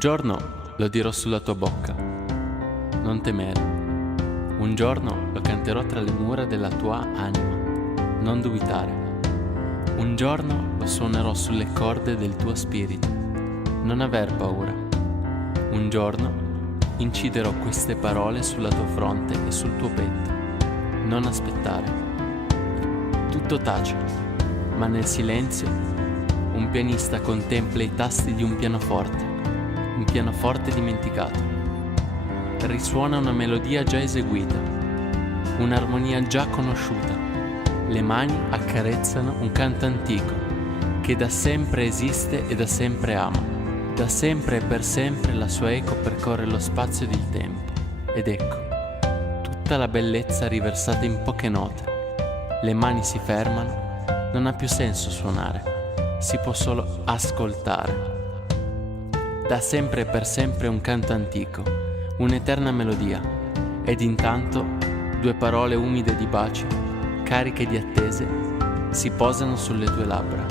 giorno lo dirò sulla tua bocca, non temere. Un giorno lo canterò tra le mura della tua anima, non dubitare. Un giorno lo suonerò sulle corde del tuo spirito, non aver paura. Un giorno inciderò queste parole sulla tua fronte e sul tuo petto, non aspettare. Tutto tace, ma nel silenzio un pianista contempla i tasti di un pianoforte dimenticato. Risuona una melodia già eseguita, un'armonia già conosciuta. Le mani accarezzano un canto antico che da sempre esiste e da sempre ama. Da sempre e per sempre la sua eco percorre lo spazio ed il tempo. Ed ecco, tutta la bellezza riversata in poche note. Le mani si fermano, non ha più senso suonare, si può solo ascoltare. Da sempre e per sempre un canto antico, un'eterna melodia, ed intanto due parole umide di bacio, cariche di attese, si posano sulle tue labbra.